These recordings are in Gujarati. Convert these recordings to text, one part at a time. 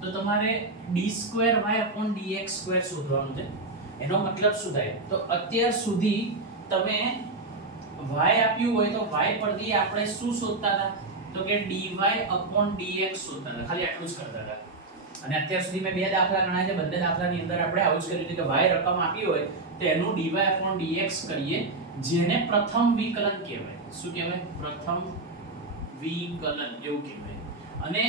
તો તમારે d2y/dx² શોધવાનું છે. એનો મતલબ શું થાય? તો અત્યાર સુધી તમે y આપ્યું હોય તો y પરથી આપણે શું શોધતા હતા? તો કે dy/dx શોધતા હતા. ખાલી આટલું જ કરતા હતા. અને અત્યાર સુધી મેં બે દાખલા ગણાયા છે. બંને દાખલાની અંદર આપણે આવું જ કર્યું હતું કે y રકમ આપી હોય તો એનું dy/dx કરીએ, જેને પ્રથમ વિકલન કહેવાય. શું કહેવાય? પ્રથમ વિકલન એવું કહેવાય. અને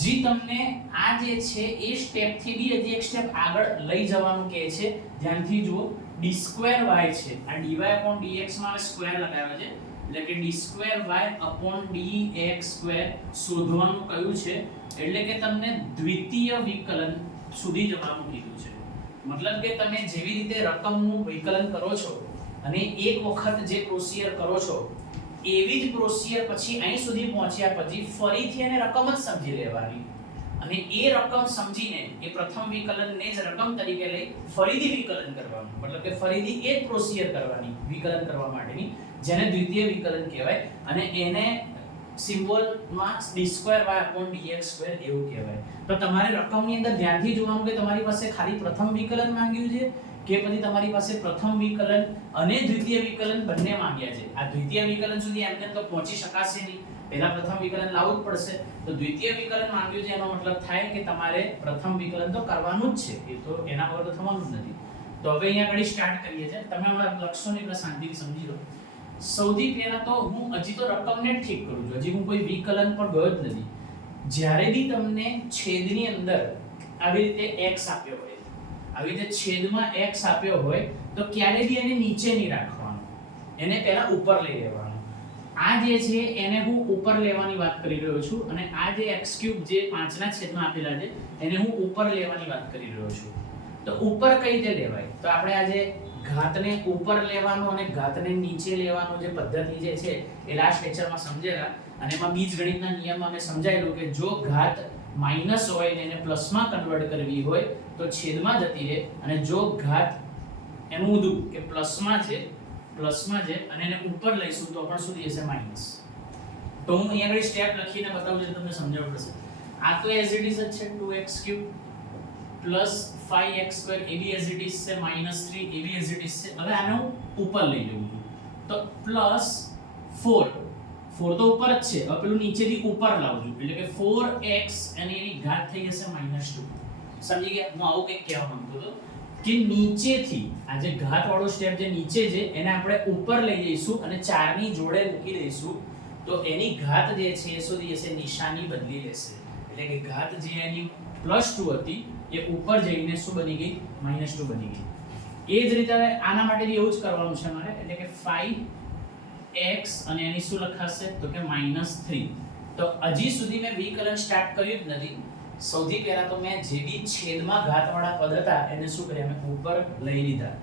હજી તમને આ જે છે એ સ્ટેપ થી બી હજી એક સ્ટેપ આગળ લઈ જવાનું કહે છે. ધ્યાનથી જુઓ, d2y છે, આ dy/dx માં સ્ક્વેર લગાવ્યો છે, એટલે કે d2y/dx² શોધવાનું કહ્યું છે. એટલે કે તમને દ્વિતીય વિકલન સુધી જવાનું કીધું છે. મતલબ કે તમે જેવી રીતે રકમનું વિકલન કરો છો અને એક વખત જે પ્રોસિજર કરો છો એવી જ પ્રોસિજર પછી અહીં સુધી પહોંચ્યા પછી ફરીથી એને રકમ જ સમજી લેવાની અને એ રકમ સમજીને એ પ્રથમ વિકલનને જ રકમ તરીકે લઈ ફરીથી વિકલન કરવાનું. મતલબ કે ફરીથી એ જ પ્રોસિજર કરવાની વિકલન કરવા માટેની, જેને દ્વિતીય વિકલન કહેવાય. અને એને સિમ્બોલમાં d2y/dx² એવું કહેવાય. તો તમારે રકમની અંદર ધ્યાનથી જોવાનું કે તમારી પાસે ખાલી પ્રથમ વિકલન માંગ્યું છે કે પછી તમારી પાસે પ્રથમ વિકલન અને દ્વિતીય વિકલન બંને માંગ્યા છે. આ દ્વિતીય વિકલન સુધી એમને તો પહોંચી શકાશે નહીં, પહેલા પ્રથમ વિકલન લાવવું જ પડશે. તો દ્વિતીય વિકલન માંગ્યું છે એનો મતલબ થાય કે તમારે પ્રથમ વિકલન તો કરવાનું જ છે, એ તો એના વગર તો થવાનું જ નથી. તો હવે અહીંયા આગળ સ્ટાર્ટ કરીએ છીએ. તમે હમણાં લખશો ને એટલે શાંતિથી સમજી લો. સૌથી પહેલા તો હું હજી તો રકમને જ ઠીક કરું છું, હજી હું કોઈ વિકલન પર ગયો જ નથી. જ્યારે બી તમને છેદની અંદર આવી રીતે x આપ્યો હોય, આવી રીતે છેદમાં x આપ્યો હોય તો ક્યારે બી એને નીચે નહીં રાખવાનું, એને પહેલા ઉપર લઈ લેવાનું. આ જે છે એને હું ઉપર લેવાની વાત કરી રહ્યો છું અને આ જે x³ જે 5 ના છેદમાં આપેલા છે એને હું ઉપર લેવાની વાત કરી રહ્યો છું. તો ઉપર કઈ રીતે લેવાય? તો આપણે આ જે ઘાતને ઉપર લેવાનું અને ઘાતને નીચે લેવાનું જે પદ્ધતિ જે છે એ લાસ્ટ લેક્ચરમાં સમજેલા. અને એમાં બીજગણિતના નિયમમાં મેં સમજાયેલું કે જો ઘાત માઈનસ હોય ને એને પ્લસમાં કન્વર્ટ કરવી હોય તો છેદમાં જતી રહે, અને જો ઘાત એનું ઊંધું કે પ્લસમાં છે અને એને ઉપર લઈશું તો પણ શું થઈ જશે? માઈનસ. તો હું અહીંયા આગળ સ્ટેપ લખીને બતાવું છું, તમને સમજાવવું પડશે. આ તો એઝ ઇટ ઇઝ જ છે 2x³ plus 5x² A B as it is છે, -3 A B as it is છે. હવે આને હું ઉપર લઈ લઉં તો પ્લસ 4 તો ઉપર જ છે, હવે પેલું નીચેથી ઉપર લાવજો એટલે કે 4x અને એની ઘાત થઈ જશે -2. સમજી ગયા? હું આવું કંઈક કહેવા માંગતો હતો કે નીચેથી આ જે ઘાત વાળો સ્ટેપ જે નીચે છે એને આપણે ઉપર લઈ જઈશું અને 4 ની જોડે મૂકી દઈશું તો એની ઘાત જે છે એ શું થઈ જશે? નિશાની બદલી લેશે. એટલે કે ઘાત જે એની +2 હતી એ ઉપર જઈને શું બની ગઈ? -2 બની ગઈ. એ જ રીતે હવે આના માટે એવું જ કરવાનું છે મારે, એટલે કે 5x અને એની શું લખાશે? તો કે -3. તો હજી સુધી મેં વિકલન સ્ટાર્ટ કર્યું જ નથી. સૌથી પહેલા તો મેં જે બી છેદમાં ઘાતવાળા પદ હતા એને શું કર્યા? મેં ઉપર લઈ લીધા.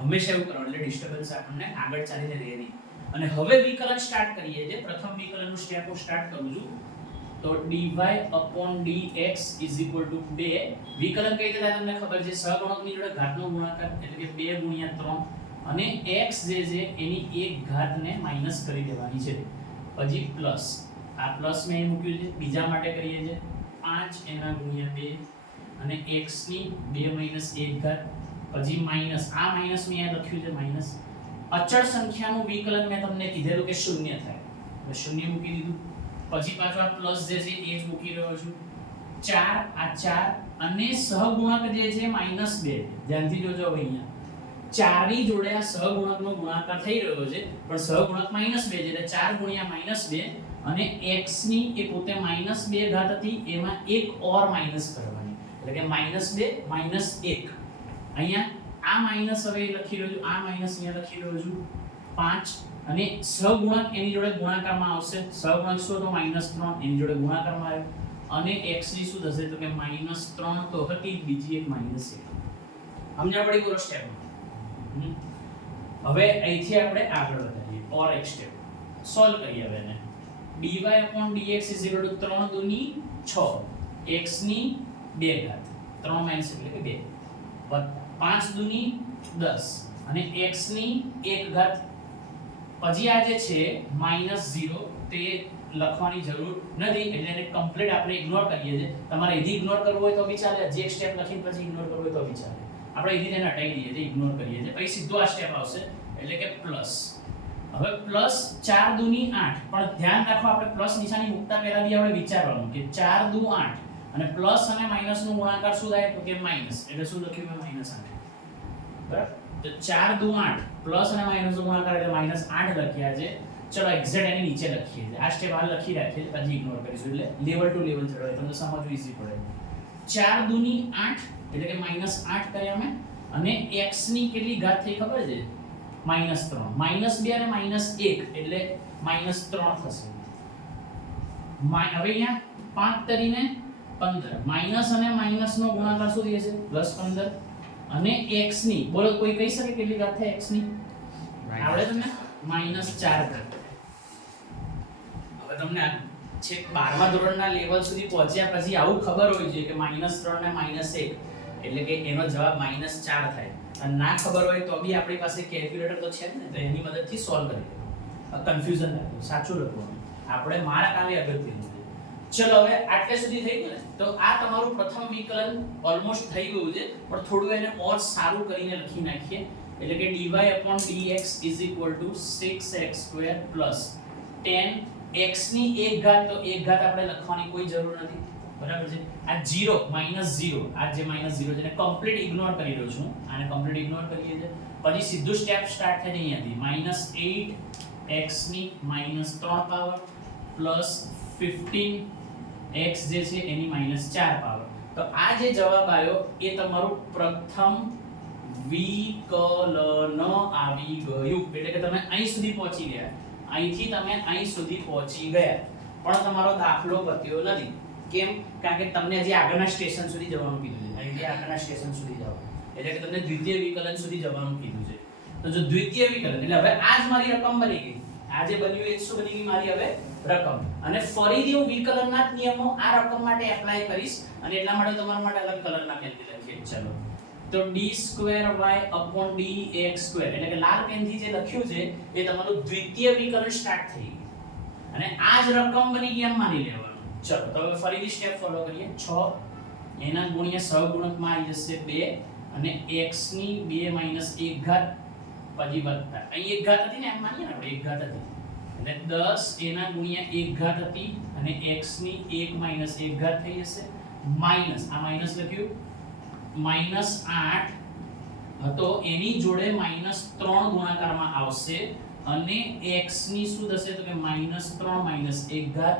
હંમેશા એવું કરવાનું એટલે ડિસ્ટર્બન્સ આપણને આગળ ચાલીને રહે નહીં. અને હવે વિકલન સ્ટાર્ટ કરીએ છીએ. પ્રથમ વિકલનનું સ્ટેપ હું સ્ટાર્ટ કરું છું. તો dy/dx = 2. વિકલન કઈ રીતે થાય તમને ખબર છે? સહગુણકની જોડે ઘાતનો ગુણાકાર એટલે કે 2 × 3 અને x જે છે એની એક ઘાતને માઈનસ કરી દેવાની છે. પછી પ્લસ, આ પ્લસ મેં અહીં મૂક્યું છે. બીજા માટે કરીએ છીએ 5 એના × 2 અને x ની 2 - 1 ઘાત. પછી માઈનસ, આ માઈનસ મેં અહીં લખ્યું છે માઈનસ. અચળ સંખ્યાનું વિકલન મેં તમને કીધેલું કે 0 થાય, એટલે 0 મૂકી દીધું. પછી પાછો આ પ્લસ જે છે એ જ મૂકી રહ્યો છું. 4 આ 4 અને સહગુણક જે છે -2. ધ્યાનથી જોજો હવે અહીંયા 4 ની જોડે આ સહગુણકનો ગુણાકાર થઈ રહ્યો છે પણ સહગુણક -2 છે એટલે 4 × -2 અને x ની એ પોતે -2 ઘાત હતી એમાં એક ઓર માઈનસ કરવાની એટલે કે -2 - 1. અહીંયા આ માઈનસ હવે લખી રહ્યો છું, આ માઈનસ અહીંયા લખી રહ્યો છું 5 અને સહગુણક એની જોડે ગુણાકારમાં આવશે. સહગુણક શું હતો? -3 એની જોડે ગુણાકારમાં આવ્યો અને x ની શું થશે? તો કે -3 તો હતી, બીજી એક -1. સમજણ પડી? પૂરો સ્ટેપ. હવે અહીંથી આપણે આગળ વધીએ ઓર એક સ્ટેપ સોલ્વ કરીએ. હવે એને dy/dx = 3 દુની 6, x ની 2 ઘાત 3 - એટલે કે 2 5 દુની 10 અને x ની 1 ઘાત. પછી આ જે છે -0 તે લખવાની જરૂર નથી, એટલે એને કમ્પ્લીટ આપણે ઇગ્નોર કરીએ છીએ. તમારે એથી ઇગ્નોર કરવું હોય તો બી ચાલે, જે એક સ્ટેપ લખીને પછી ઇગ્નોર કરવું હોય તો બી ચાલે. આપણે એથી તેને હટાવી દઈએ છીએ, ઇગ્નોર કરીએ છીએ. પછી સીધો આ સ્ટેપ આવશે, એટલે કે પ્લસ. હવે પ્લસ 4 દુ ની 8, પણ ધ્યાન રાખો આપણે પ્લસ નિશાની મૂકતા પહેલા બી આપણે વિચારવાનું કે 4 દુ 8 અને પ્લસ અને માઈનસ નો ગુણાકાર શું થાય તો કે માઈનસ, એટલે શું લખ્યું મેં માઈનસ 8. બરાબર, તો 4 દુ 8 પ્લસ અને માઈનસ નો ગુણાકાર એટલે માઈનસ 8 લખ્યા છે. ચલો એક્ઝેક્ટ એની નીચે લખીએ છીએ, આ સ્ટેપ આ લખી રાખીએ પછી ઇગ્નોર કરીશું, એટલે લેવલ ટુ લેવલ ચડો તમને સમજવું ઈઝી પડે. 4 દુ ની 8 એટલે કે માઈનસ 8 કર્યા અમે, અને x ની કેટલી ઘાત થઈ ખબર છે? -3. -2 અને -1 એટલે -3 થશે. હવે અહીંયા 5 તરીને 15, માઈનસ અને માઈનસ નો ગુણાકાર શું થશે? +15. અને x ની બોલો, કોઈ કહી શકે કેટલી ઘાત થાય x ની? આવડે તમને? -4 ઘાત. હવે તમને છેક 12મા ધોરણના લેવલ સુધી પહોંચ્યા પછી આવું ખબર હોય છે કે -3 ને -1 એટલે કે એનો જવાબ -4 થાય. અને ના ખબર હોય તો બી આપણી પાસે કેલ્ક્યુલેટર તો છે જ ને, તો એની મદદથી સોલ્વ કરી લો. કન્ફ્યુઝન રાખો, સાચું લખવાનું. આપણે માર્ક આવે અગત્યનું. ચલો હવે આટલે સુધી થઈ ગયું ને, તો આ તમારું પ્રથમ વિકલન ઓલમોસ્ટ થઈ ગયું છે, પણ થોડું એને ઓર સારું કરીને લખી નાખીએ. એટલે કે dy/dx = 6x² + 10 x ની 1 ઘાત, તો 1 ઘાત આપણે લખવાની કોઈ જરૂર નથી. બરાબર છે. આ 0 -0, આ જે -0 છે એને કમ્પ્લીટ ઇગ્નોર કરી રહ્યો છું. આને કમ્પ્લીટ ઇગ્નોર કરીએ છે. પછી સીધું સ્ટેપ સ્ટાર્ટ થાય અહીંયાથી -8 x ની -3 પાવર પ્લસ 15 x જે છે એની -4 પાવર. તો આ જે જવાબ આવ્યો એ તમારું પ્રથમ વિકલન આવી ગયું. એટલે કે તમે અહીં સુધી પહોંચી ગયા, અહીંથી તમે અહીં સુધી પહોંચી ગયા, પણ તમારો દાખલો પત્યો નથી. કેમ? કારણ કે તમને હજી આગળના સ્ટેશન સુધી જવાનું કીધું છે. અહીંથી આગળના સ્ટેશન સુધી જવાનું, એટલે કે તમને દ્વિતીય વિકલન સુધી જવાનું કીધું છે. તો જો દ્વિતીય વિકલન એટલે હવે આ જ મારી રકમ બની ગઈ. આ જે બન્યું એ શું બની ગઈ મારી હવે રકમ. અને ફરીથી હું વિકલનના જ નિયમો આ રકમ માટે એપ્લાય કરીશ, અને એટલા માટે તમારા માટે અલગ કલરના પેન લખીએ. ચલો, તો d2y/dx² એટલે કે લાલ પેનથી જે લખ્યું છે એ તમારું દ્વિતીય વિકલન સ્ટાર્ટ થઈ ગયું, અને આ જ રકમ બની ગઈ એમ માની લેવાનું. ચલો, તો હવે ફરીથી સ્ટેપ ફોલો કરીએ. 6 એના ગુણ્યા સહગુણકમાં આવી જશે 2, અને x ની 2 - 1 ઘાત પછી વત્તા અહીં 1 ઘાત હતી ને, એમ માનીએ ને આપણે 1 ઘાત હતી, એટલે 10 એના ગુણ્યા 1 ઘાત હતી, અને x ની 1 - 1 ઘાત થઈ જશે, માઈનસ આ માઈનસ લખ્યું, -8 હતો એની જોડે -3 ગુણાકારમાં આવશે, અને x ની શું થશે તો કે -3 - 1 ઘાત,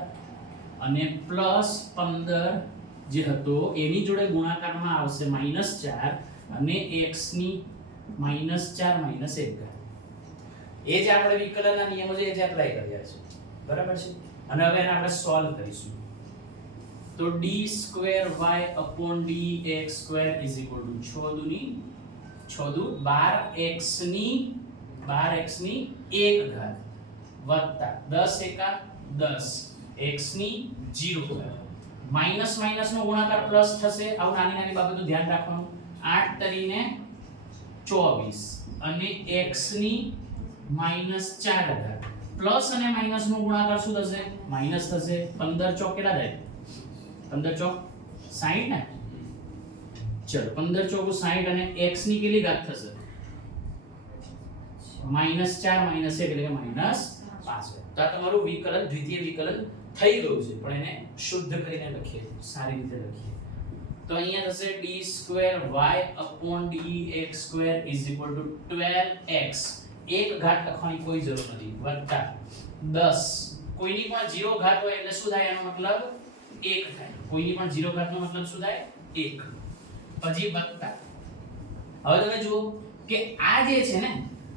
અને +15 જે હતો એની જોડે ગુણાકારમાં આવશે -4, અને x ની -4 - 1 ઘાત. એ જે આપણે વિકલનના નિયમો છે એ જે એપ્લાય કર્યા છે. બરાબર છે. અને હવે એને આપણે સોલ્વ કરીશું. તો d2y/dx² = 6 દુ 12x ની 1 ઘાત વત્તા 10 એકા 10 x ની 0 ઘાત, માઈનસ માઈનસ નો ગુણાકાર પ્લસ થશે. આવું નાની નાની બાબતો ધ્યાન રાખવાનું. 8 તરીને 24 અને x ની -4 ઘાત, પ્લસ અને માઈનસ નો ગુણાકાર શું થશે? માઈનસ થશે. 15 ચોક કેટલા થાય? 15 ચોક 60 ને. ચલો, 15 ચોક 60, અને x ની કેટલી ઘાત થશે? -4 - 1 એટલે કે -5. તો આ તમારું વિકલન દ્વિતીય વિકલન થઈ ગયું છે, પણ એને શુદ્ધ કરીને લખીએ, સારી રીતે લખીએ. તો અહીંયા થશે d2y/dx² = 12x, 1 ઘાત લખવાની કોઈ જરૂર નથી, વત્તા 10 કોઈની પણ 0 ઘાત હોય એટલે શું થાય? એનો મતલબ 1 થાય. કોઈની પણ 0 ઘાત નો મતલબ શું થાય? 1. પછી વત્તા, હવે તમે જુઓ કે આ જે છે ને,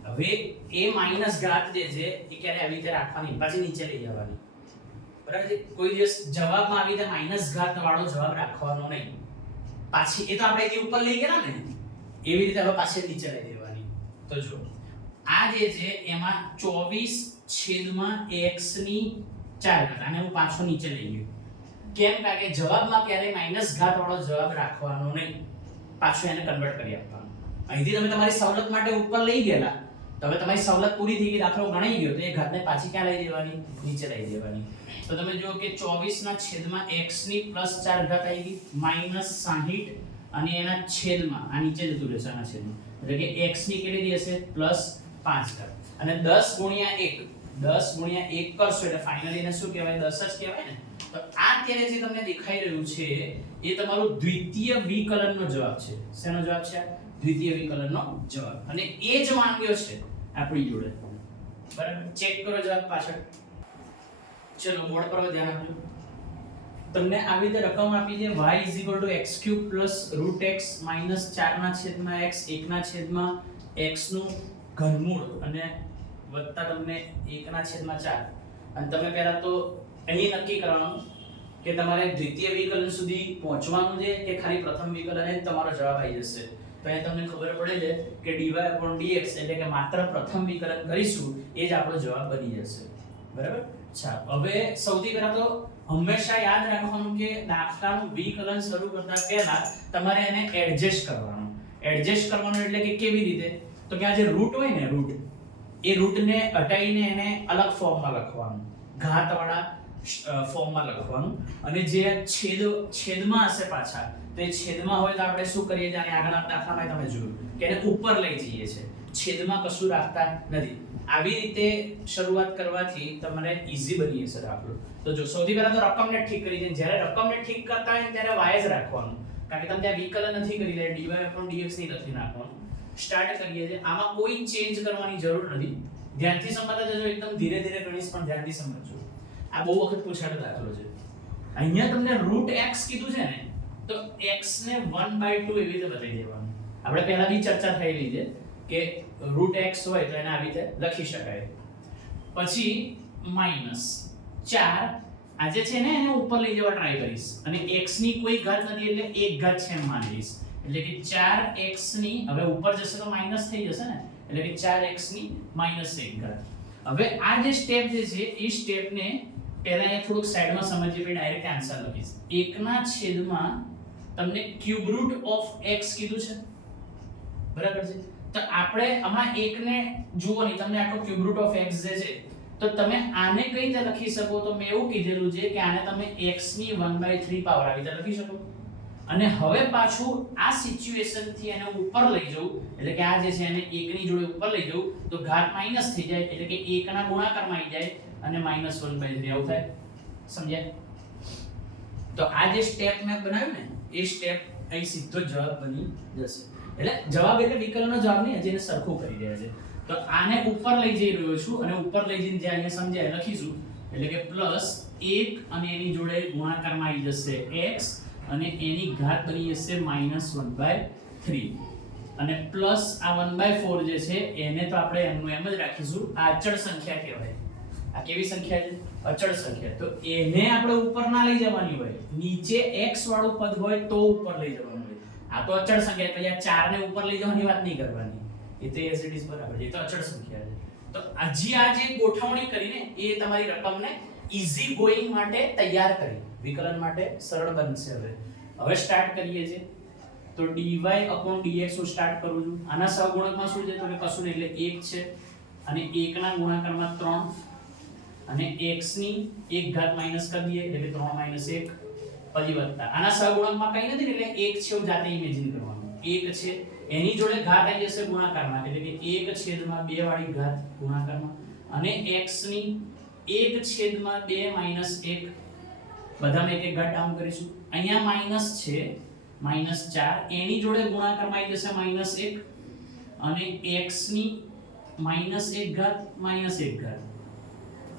હવે એ માઈનસ ઘાત જે છે એ ક્યારે આવી રીતે રાખવાની, પાછી નીચે લઈ જવાની. બરાબર છે. કોઈ દિવસ જવાબમાં આવી રીતે માઈનસ ઘાત વાળો જવાબ રાખવાનો નહીં. પાછી એ તો આપણે જે ઉપર લઈ ગયા ને એવી રીતે હવે પાછી નીચે લઈ દેવાની. તો જો આ જે છે એમાં 24/x ની 4 ઘાત, આને હું પાછો નીચે લઈ ગયો. કેમ? કારણ કે જવાબમાં ક્યારેય માઈનસ ઘાત વાળો જવાબ રાખવાનો નહીં, પાછું એને કન્વર્ટ કરી આપવાનું. અહીંથી તમે તમારી સવલત માટે ઉપર લઈ ગયેલા, તો હવે તમારી સવલત પૂરી થઈ ગઈ, દાખલો ગણાઈ ગયો, તો એ ઘાતને પાછી ક્યાં લઈ દેવાની? નીચે લઈ દેવાની. તો તમે જુઓ કે 24/x ની +4 ઘાત આવી ગઈ -60 અને એના છેદમાં આ નીચે જતું રહેશે આના છેદમાં, એટલે કે x ની કેટલી હશે? +5 ઘાત. અને 10 ગુણ્યા 1 કરશો એટલે ફાઇનલી એને શું કહેવાય? 10 જ કહેવાય ને. તો આ અત્યારે જે તમને દેખાઈ રહ્યું છે એ તમારું દ્વિતીય વિકલનનો જવાબ છે. શેનો જવાબ છે? દ્વિતીય વિકલનનો જવાબ. અને એ જ માંગ્યો છે આપણી જોડે. બરાબર, ચેક કરો જવાબ પાછળ. ચલો બોર્ડ પર ધ્યાન આપજો. તમને આવી રીતે રકમ આપી છે y x³ √x -4/x 1/x નું ઘનમૂળ અને વત્તા તમને 1/4. અને તમે પહેલા તો અહીં નક્કી કરવાનું કે તમારે દ્વિતીય વિકલન સુધી પહોંચવાનું છે કે ખાલી પ્રથમ વિકલન જ તમારો જવાબ આવી જશે. તો અહીં તમને ખબર પડે છે કે dy/dx એટલે કે માત્ર પ્રથમ વિકલન કરીશું એ જ આપણો જવાબ બની જશે. બરાબર. ચાલો હવે સૌથી પહેલા તો હંમેશા યાદ રાખવાનું કે દાખલાનું વિકલન શરૂ કરતા પહેલા તમારે એને એડજસ્ટ કરવાનું. એડજસ્ટ કરવાનું એટલે કે કેવી રીતે? તો કે આ જે રૂટ હોય ને રૂટ, એ રૂટને હટાઈને એને અલગ ફોર્મમાં લખવાનું, ઘાતવાળા ફોર્મમાં લખવાનું. અને જે છેદમાં હશે પાછા, તો એ છેદમાં હોય તો આપણે શું કરીએ? જાણે આગળના દાખલામાં તમે જોયું કે એને ઉપર લઈ જઈએ છે, છેદમાં કશું રાખતા નથી. આવી રીતે શરૂઆત કરવાથી તમારે ઈઝી બની જશે દાખલો. તો જો સૌથી પહેલા તો રકમને ઠીક કરી દે. જ્યારે રકમને ઠીક કરતા હોય ત્યારે y જ રાખવાનું, કારણ કે તમે ત્યાં વિકલન નથી કરી રહ્યા, dy/dx ની લખી નાખવાનું. સ્ટાર્ટ કરીએ છીએ. આમાં કોઈ ચેન્જ કરવાની જરૂર નથી. ધ્યાનથી સમજતા જજો, એકદમ ધીરે ધીરે ગણીશ પણ ધ્યાનથી સમજજો. આ બહુ વખત પૂછાયેલો દાખલો છે. અહીંયા તમને √x કીધું છે ને, તો x ને 1/2 એવી રીતે બતાવી દેવાનું. આપણે પહેલા બી ચર્ચા થયેલી છે કે √x હોય તો એને આવી રીતે લખી શકાય. પછી -4 આજે છે ને એને ઉપર લઈ જવા ટ્રાય કરીશ, અને x ની કોઈ ઘાત નથી એટલે એક ઘાત છે એમ માની લઈશ. એટલે કે 4x ની, હવે ઉપર જશે તો માઈનસ થઈ જશે ને, એટલે કે 4x ની -1 ઘાત. હવે આ જે સ્ટેપ જે છે એ સ્ટેપને પહેલા અહીંયા થોડુંક સાઈડમાં સમજીએ પછી ડાયરેક્ટ આન્સર લખીશ. 1/છેદમાં તમને ક્યુબ રૂટ ઓફ x કીધું છે, બરાબર છે. તો આપણે હમણાં 1 ને જુઓ નહીં, તમને આખો ક્યુબ રૂટ ઓફ x જે છે, તો તમે આને કઈ રીતે લખી શકો? તો મેં એવું કીધેલું છે કે આને તમે x ની 1/3 પાવર આવી રીતે લખી શકો. અને હવે પાછું આ સિચ્યુએશન થી એને ઉપર લઈ જવું, એટલે કે આ જે છે એને 1 ની જોડે ઉપર લઈ જવું, તો ઘાત માઈનસ થઈ જાય, એટલે કે 1 ના ગુણાકારમાં આવી જાય અને -1/3 આવું થાય. સમજ્યા? તો આ જે સ્ટેપ મેં બનાવ્યું ને, એ સ્ટેપ અહીં સીધો જવાબ બની જશે. એટલે જવાબ એટલે વિકલનનો જવાબ નહીં, હજી એને સરખું કરી રહ્યા છે. તો આને ઉપર લઈ જઈ રહ્યો છું, અને ઉપર લઈ જઈને જે અહીંયા સમજાય લખીશું, એટલે કે +1 અને એની જોડે ગુણાકારમાં આવી જશે x, અને એની ઘાત બની જશે -1/3. અને પ્લસ આ 1/4 જે છે એને તો આપણે એમનું એમ જ રાખીશું. આ અચળ સંખ્યા કહેવાય. આ કેવી સંખ્યા છે? અચળ સંખ્યા. તો એને આપણે ઉપર ના લઈ જવાની હોય, નીચે x વાળું પદ હોય તો ઉપર લઈ જવાનું હોય. આ તો અચળ સંખ્યા, એટલે આ 4 ને ઉપર લઈ જવાની વાત નહીં કરવાની, એ તો એઝ ઇટ ઇઝ બરાબર છે, એ તો અચળ સંખ્યા છે. તો હજી આ જે ગોઠવણી કરીને એ તમારી રકમને ઈઝી ગોઈંગ માટે તૈયાર કરી, વિકલન માટે સરળ બનશે. હવે સ્ટાર્ટ કરીએ છીએ. તો dy/dx હું સ્ટાર્ટ કરું છું. આના સહગુણકમાં શું છે? તો કશું નહીં, એટલે 1 છે, અને 1 ના ગુણાકારમાં 3, અને x ની 1 ઘાત માઈનસ કરી દઈએ, એટલે કે 3 - 1 પછી વત્તા. આના સહગુણકમાં કંઈ નથી, એટલે 1 છે એવું જાતે ઇમેજિન કરવાનું. 1 છે, એની જોડે ઘાત આવી જશે ગુણાકારમાં, એટલે કે 1/2 વાળી ઘાત ગુણાકારમાં, અને x ની 1/2 - 1, બધામાં એક એક ઘાત ડાઉન કરીશું. અહીંયા માઈનસ છે, -4, એની જોડે ગુણાકારમાં આવી જશે -1, અને x ની -1 ઘાત -1 ઘાત,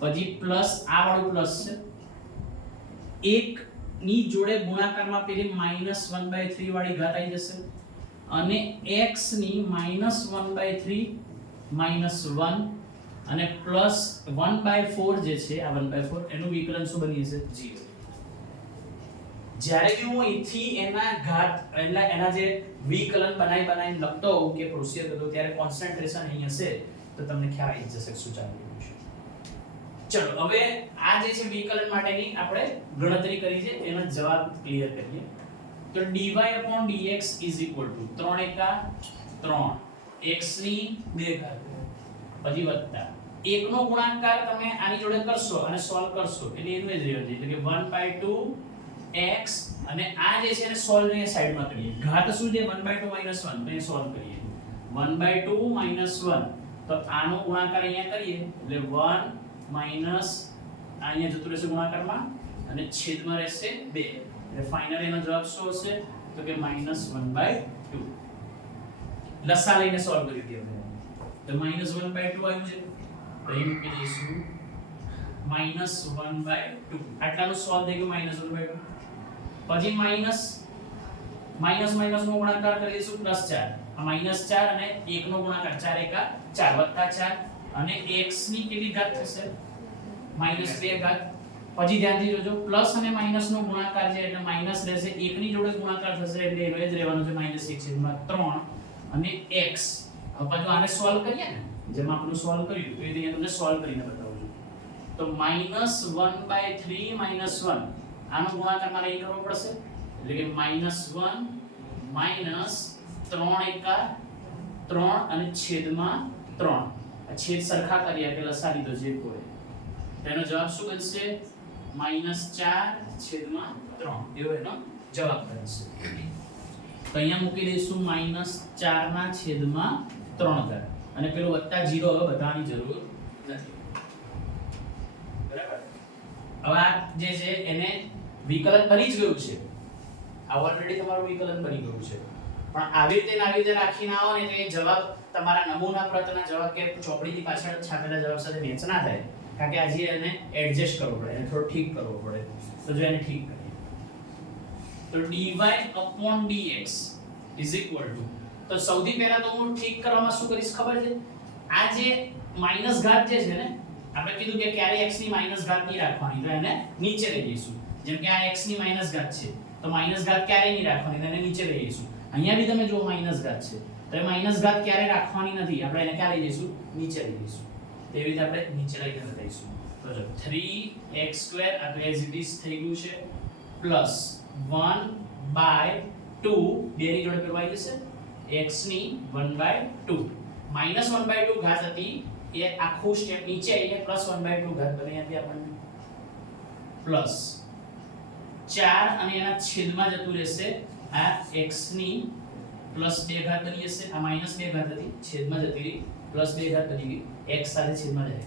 પછી પ્લસ આ વાળું પ્લસ છે, 1 ની જોડે ગુણાકારમાં પેલી -1/3 વાળી ઘાત આવી જશે, અને x ની -1/3 -1, અને પ્લસ 1/4 જે છે, આ 1/4 એનું વિકલન શું બની જશે? 0. જ્યારે હું અહીંથી એના ઘાત એટલે એના જે વિકલન બનાવીને લખતો હોઉં કે પ્રોસીજર કરતો, ત્યારે કોન્સન્ટ્રેશન અહીં હશે, તો તમને ખ્યાલ આવી જશે શું ચાલી રહ્યું છે. ચલો હવે આ જે છે વિકલન માટેની આપણે ગણતરી કરી છે, એનો જવાબ ક્લિયર કરીએ. તો dy/dx = 3 * 1 = 3, x ની 2 ઘાત પછી વત્તા 1 નો ગુણાકાર તમે આની જોડે કરશો અને સોલ્વ કરશો એટલે એનું જ રહેશે એટલે કે 1/2 x અને આ જે છે એને સોલ્વ ને સાઈડમાં કરીએ ઘાત શું છે 1/2 - 1 તો એ સોલ્વ કરીએ 1/2 - 1 તો આનો ગુણાકાર અહીંયા કરીએ એટલે 1 માઈનસ અહીંયા જતું રહેશે ગુણાકારમાં અને છેદમાં રહેશે 2 એટલે ફાઇનલ એનો જવાબ શું હશે તો કે -1/2 લસા લઈને સોલ્વ કરી દઈએ તો -1/2 આવ્યું છે તો અહીં મૂકી દઈશું -1/2 આટલાનું સોલ્વ થઈ ગયું -1/2 પછી માઈનસ માઈનસ નો ગુણાકાર કરી દઈશું +4 આ -4 અને 1 નો ગુણાકાર 4 એકા 4 +4 અને x ની કેટલી ઘાત થશે -2 ઘાત પછી ધ્યાનથી જોજો પ્લસ અને માઈનસ નો ગુણાકાર છે એટલે માઈનસ રહેશે 1 ની જોડે ગુણાકાર થશે એટલે એ જ રહેવાનો છે -1/3 અને x હવે પાછું આને સોલ્વ કરીએ ને જેમ આપણે સોલ્વ કર્યું તો એ રીતે તમને સોલ્વ કરીને બતાવું છું તો -1/3 - 1 આનો ગુણાકાર મારે અહીં કરવો પડશે એટલે કે -1 માઈનસ 3 એકા 3 અને છેદમાં 3 આ છેદ સરખા કરીએ એટલે લસા લીધો જે કોઈ તેનો જવાબ શું બનશે -4/3 એવો એનો જવાબ બનશે તો અહીંયા મૂકી દઈશું -4/3 અને પેલું વત્તા 0 હવે બધાની જરૂર નથી બરાબર હવે આ જે છે એને વિકલન બની જ ગયું છે આ ઓલરેડી તમારું વિકલન બની ગયું છે પણ આવી રીતે રાખીને આવો ને એટલે જવાબ તમારા નમૂના પ્રશ્નના જવાબ કે ચોપડીની પાછળ છાપેલા જવાબ સાથે મેચ ના થાય કારણ કે આજે એને એડજસ્ટ કરવો પડે એને થોડું ઠીક કરવો પડે તો જો એને ઠીક કરીએ તો dy/dx તો સૌથી પહેલા તો હું ઠીક કરવામાં શું કરીશ ખબર છે આ જે માઈનસ ઘાત જે છે ને આપણે કીધું કે ક્યારે x ની માઈનસ ઘાત નહીં રાખવાની તો એને નીચે લઈ જઈશું જેમ કે આ x ની માઈનસ ઘાત છે તો માઈનસ ઘાત ક્યારે નહીં રાખવાની તો એને નીચે લઈ જઈશું અહીંયા બી તમે જો માઈનસ ઘાત છે તો એ માઈનસ ઘાત ક્યારે રાખવાની નથી આપણે એને ક્યાં લઈ જઈશું નીચે લઈ જઈશું તેવી રીતે આપણે નીચે લઈને બતાવીશું તો જો 3x² આ તો as it is થઈ ગયું છે પ્લસ 1/2 બે ની જોડે કરવાઈ જશે x ની 1/2 -1/2 ઘાત હતી એ આખું સ્ટેપ નીચે આવીને +1/2 ઘાત બને હતી આપણને પ્લસ 4 અને એના છેદમાં જતું રહેશે આ x ની +2 ઘાત બની જશે આ -2 ઘાત હતી છેદમાં જતી રહી +2 ઘાત બની ગઈ x સાથે છેદમાં જાય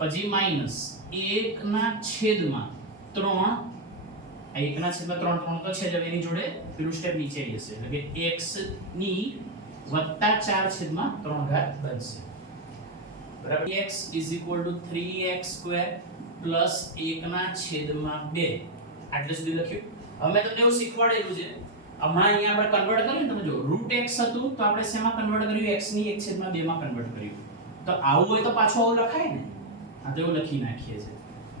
પછી માઈનસ 1 ના છેદમાં 3 આ 1 ના છેદમાં 3 તો છે જ એની જોડે પેલું સ્ટેપ નીચે આવી જશે એટલે કે x ની +4 છેદમાં 3 ઘાત બનશે બરાબર x 3x² પ્લસ 1 ના છેદમાં 2 આટલે સુધી લખ્યું હવે મેં તમને એવું શીખવાડેલું છે હમણાં અહીંયા આપણે કન્વર્ટ કર્યું ને તમે જો √x હતું તો આપણે શેમાં કન્વર્ટ કર્યું x ની 1/2 માં કન્વર્ટ કર્યું તો આવું હોય તો પાછું આવું લખાય ને આ તો એવું લખી નાખીએ છે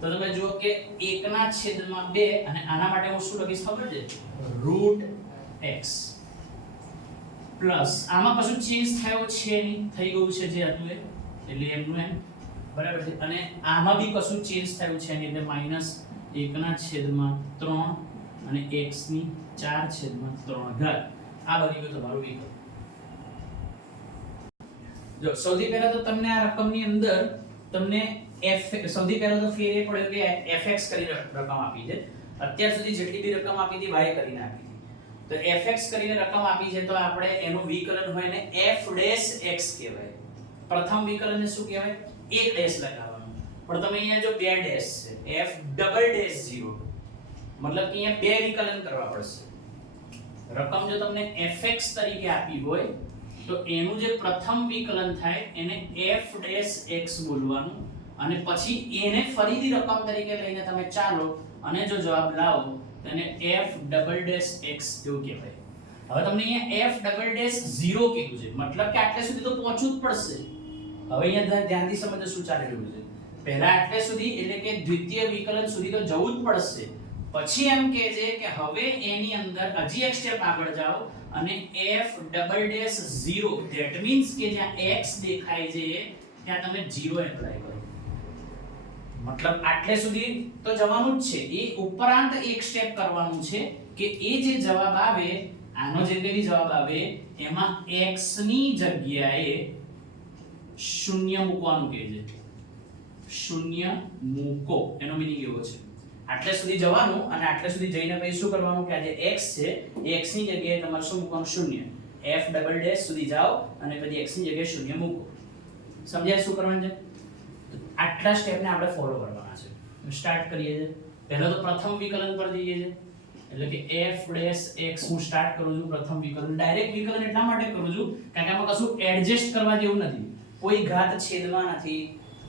તો તમે જુઓ કે 1 ના છેદમાં 2 અને આના માટે હું શું લખીશ ખબર છે √x પ્લસ આમાં કશું ચેન્જ થયો છે નહીં થઈ ગયું છે જે હતું એ એટલે એમનું એમ બરાબર છે અને આમાં બી કશું ચેન્જ થયું છે નહીં એટલે -1 ના છેદમાં 3 અને x ની 4/3 ઘાત આ બની ગયું તમારું વિકલ્પ જો સૌથી પહેલા તો તમને આ રકમની અંદર તમને સૌથી પહેલા તો ફેર એ પડ્યો કે fx કરીને રકમ આપી છે અત્યાર સુધી જેટલી બી રકમ આપી હતી y કરીને આપી હતી તો fx કરીને રકમ આપી છે તો આપણે એનું વિકલન હોય ને f' x કહેવાય પ્રથમ વિકલનને શું કહેવાય 1 ડેશ લગાવવાનું પણ તમે અહીંયા જો 2 ડેશ છે f ડબલ ડેશ 0 મતલબ કે અહીંયા બે વિકલન કરવા પડશે રકમ જો તમને fx તરીકે આપી હોય તો એનું જે પ્રથમ વિકલન થાય એને f' x બોલવાનું અને પછી એને ફરીથી રકમ તરીકે લઈને તમે ચાલો અને જો જવાબ લાવો તો એને f ડબલ ડેશ x એવું કહેવાય હવે તમને અહીંયા f ડબલ ડેશ 0 કીધું છે મતલબ કે આટલે સુધી તો પહોંચવું જ પડશે હવે અહીંયા ધ્યાનથી સમજો શું ચાલી રહ્યું છે પહેલા આટલે સુધી એટલે કે દ્વિતીય વિકલન સુધી તો જવું જ પડશે પછી એમ કહે છે કે હવે એની અંદર હજી એક સ્ટેપ આગળ જાઓ અને f double dash 0 that means કે જ્યાં x દેખાય છે ત્યાં તમે 0 એપ્લાય કરો મતલબ આટલે સુધી તો જવાનું જ છે એ ઉપરાંત એક સ્ટેપ કરવાનું છે કે એ જે જવાબ આવે આનો જે કઈ જવાબ આવે એમાં x ની જગ્યાએ શૂન્ય મૂકવાનું કહે છે, શૂન્ય મૂકો એનો મીનિંગ એવો છે. આટલે સુધી જવાનું અને આટલે સુધી જઈને પછી શું કરવાનું કે આ જે x છે એ x ની જગ્યાએ તમારે શું મૂકવાનું શૂન્ય. f ડબલ ડેશ સુધી જાઓ અને પછી x ની જગ્યાએ શૂન્ય મૂકો. સમજાય શું કરવાનું છે? તો આટલા સ્ટેપને આપણે ફોલો કરવાના છે. સ્ટાર્ટ કરીએ છે. પહેલા તો પ્રથમ વિકલન પર જઈએ છે, એટલે કે f ડેશ x હું સ્ટાર્ટ કરું છું પ્રથમ વિકલન. ડાયરેક્ટ વિકલન એટલા માટે કરું છું કારણ કે આમાં કશું એડજસ્ટ કરવા જેવું નથી. કોઈ ઘાત છેદમાં નથી,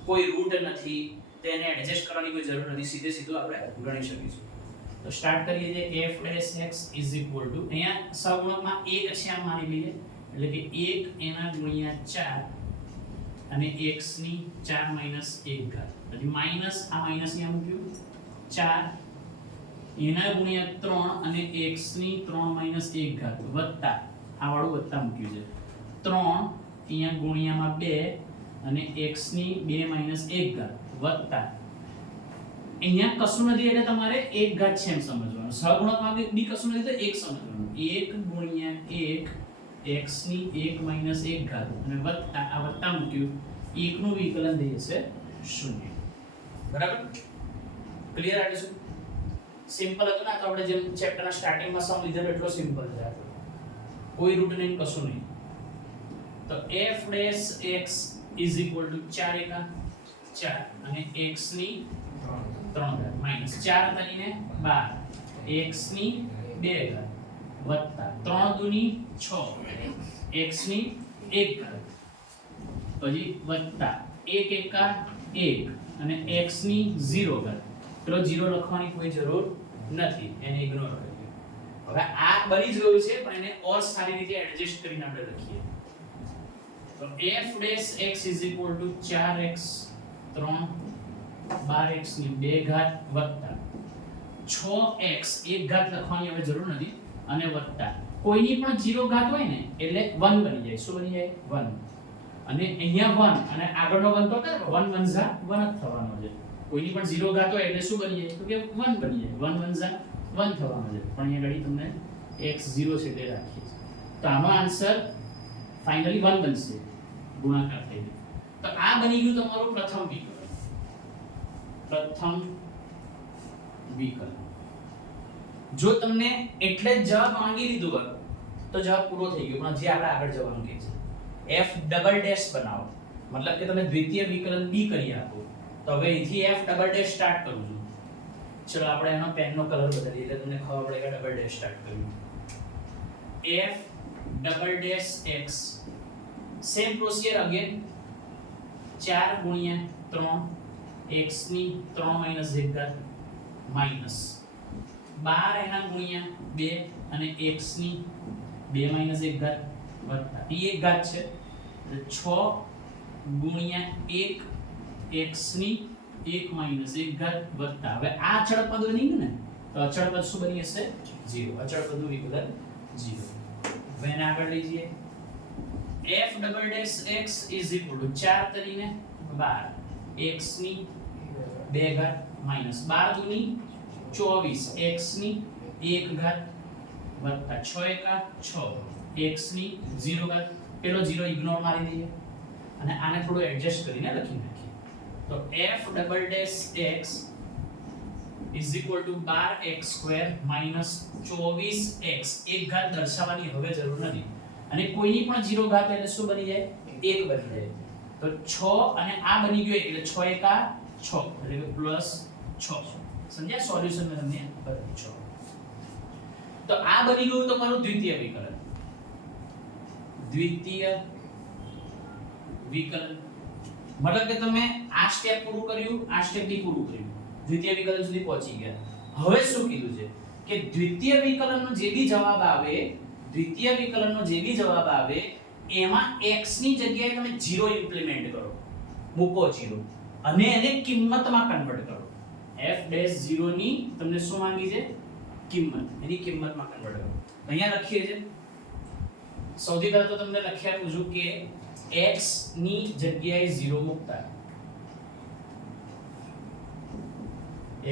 કોઈ રૂટ નથી, તેને એડજસ્ટ કરવાની કોઈ જરૂર નથી. સીધે સીધું આપણે ગણી શકીશું. તો સ્ટાર્ટ કરીએ છે. f dash x is equal to અહીંયા સહગુણકમાં 1 છે આમ માની લઈએ, એટલે કે 1 એના ગુણ્યા 4 અને x ની 4 માઈનસ 1 ઘાત. પછી માઈનસ આ માઈનસ ને મૂક્યું 4 એના ગુણ્યા 3 અને x ની 3 માઈનસ 1 ઘાત વત્તા આ વાળું વત્તા મૂક્યું છે 3 અહીંયા ગુણ્યામાં 2 અને x ની 2 માઈનસ 1 ઘાત વત્તા અહીંયા કશું નથી એટલે તમારે 1 ઘાત છે એમ સમજવાનું. સહગુણકમાં બી કશું નથી તો 1 સમજવાનું. 1 ગુણ્યા 1 x ની 1 માઈનસ 1 ઘાત અને વત્તા આ વત્તા મૂક્યું 1 નું વિકલન થઈ જશે 0. બરાબર? ક્લિયર આટલું શું? સિમ્પલ હતું ના? તો આપણે જેમ ચેપ્ટરના સ્ટાર્ટિંગમાં સમ લીધેલો એટલો સિમ્પલ છે. કોઈ રૂટ નહીં, કશું નહીં. તો f dash x is equal to 4 એકા 4 અને x ની 3 ઘાત માઈનસ 4 તરીને 12 x ની 2 ઘાત વત્તા 3 દુની 6 x ની 1 ઘાત પછી વત્તા 1 એકા 1 અને x ની 0 ઘાત. પેલો 0 લખવાની કોઈ જરૂર નથી, એને ઇગ્નોર કરીએ. હવે આ બની જ ગયું છે પણ એને ઓર સારી રીતે એડજસ્ટ કરીને આપણે લખીએ. તો f dash x is equal to 4x 3 12x ની 2 ઘાત વત્તા 6x 1 ઘાત લખવાની હવે જરૂર નથી અને વત્તા કોઈની પણ 0 ઘાત હોય ને એટલે 1 બની જાય. શું બની જાય? 1. અને અહીંયા 1 અને આગળનો 1 તો 1 1 ઝા 1 જ થવાનો છે. કોઈની પણ 0 ઘાત હોય એટલે શું બની જાય? તો કે 1 બની જાય. 1 1 ઝા 1 થવાનો છે. પણ અહીંયા ઘડી તમને x 0 છે તે રાખીએ છે. તો આનો આન્સર ફાઇનલી 1 બનશે ગુણાકાર થઈને. તો આ બની ગયું તમારું પ્રથમ વિકલન. પ્રથમ વિકલન. જો તમને એટલે જ જવાબ માંગી લીધું હોય તો જવાબ પૂરો થઈ ગયો. પણ જે આપણે આગળ જવાનું કે છે f ડબલ ડેશ બનાવો, મતલબ કે તમે દ્વિતીય વિકલન b કરી આપો. તો હવે અહીંથી f ડબલ ડેશ સ્ટાર્ટ કરું છું. ચલો આપણે એનો પેનનો કલર બદલીએ એટલે તમને ખબર પડે કે ડબલ ડેશ સ્ટાર્ટ કર્યું. f double dash x same procedure again 4 ગુણ્યા 3 x ની 3 માઈનસ 1 ઘાત માઈનસ 12 એના ગુણ્યા 2 અને x ની 2 માઈનસ 1 ઘાત વત્તા એ 1 ઘાત છે એટલે 6 ગુણ્યા 1 x ની 1 માઈનસ 1 ઘાત વત્તા હવે આ અચળ પદ બની ગયું ને તો અચળ પદ શું બની હશે? 0. અચળ પદનું વિકલન 0. હવે એને આગળ લઈ જઈએ. f double dash x is equal to 4 તરીને 12 x ની 2 ઘાત માઈનસ 12 દુની 24 x ની 1 ઘાત વત્તા 6 એકા 6 x ની 0 ઘાત. પેલો 0 ઇગ્નોર મારી દઈએ અને આને થોડું એડજસ્ટ કરીને લખી નાખીએ. તો f double dash x is equal to 12x square minus 24x. 1 ઘાત દર્શાવવાની હવે જરૂર નથી અને કોઈની પણ 0 ઘાત એટલે શું બની જાય? 1 બની જાય. તો 6 અને આ બની ગયો એટલે 6 એકા 6 એટલે કે પ્લસ 6. સમજ્યા? સોલ્યુશન મેં તમને બતાવ્યું છે. તો આ બની ગયું તમારું દ્વિતીય વિકલન. દ્વિતીય વિકલન મતલબ કે તમે આ સ્ટેપ પૂરું કર્યું, આ સ્ટેપ બી પૂરું કર્યું, દ્વિતીય વિકલન સુધી પહોંચી ગયા. હવે શું કીધું છે કે દ્વિતીય વિકલનનો જે બી જવાબ આવે, દ્વિતીય વિકલનનો જે બી જવાબ આવે એમાં x ની જગ્યાએ તમે 0 ઇમ્પ્લિમેન્ટ કરો, મૂકો 0 અને એને કિંમતમાં કન્વર્ટ કરો. f ડેશ 0 ની તમને શું માંગી છે? કિંમત. એની કિંમતમાં કન્વર્ટ કરો. અહીંયા લખીએ છે. સૌથી પહેલા તો તમને લખી આપું છું કે x ની જગ્યાએ 0 મૂકતા,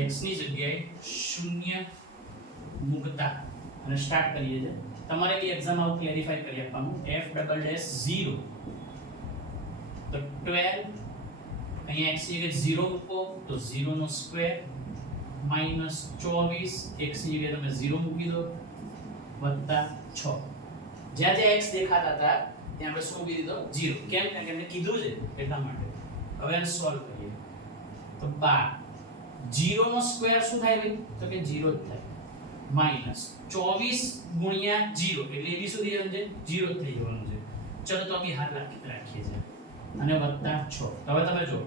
x ની જગ્યાએ 0 મૂકતા અને સ્ટાર્ટ કરીએ છે. તમારે બી એક્ઝામ આઉટ ક્લેરિફાઈ કરી આપવાનું. f ડબલ ડેશ 0 તો 12 અહીંયા x ની જગ્યાએ 0 મૂકો તો 0 નો સ્ક્વેર માઈનસ 24 x ની જગ્યાએ તમે 0 મૂકી દો વત્તા 6 જ્યાં જ્યાં x દેખાતા હતા ત્યાં આપણે શું મૂકી દીધો 0 કેમ કે એમને કીધું છે એટલા માટે હવે આને સોલ્વ કરીએ તો 12 0 નો સ્ક્વેર શું થાય ભાઈ તો કે 0 જ થાય માઈનસ 24 ગુણ્યા 0 એટલે એ બી શું થઈ જવાનું છે 0 થઈ જવાનું છે ચલો તો અમે હાથ રાખીએ છે અને વત્તા 6 હવે તમે જો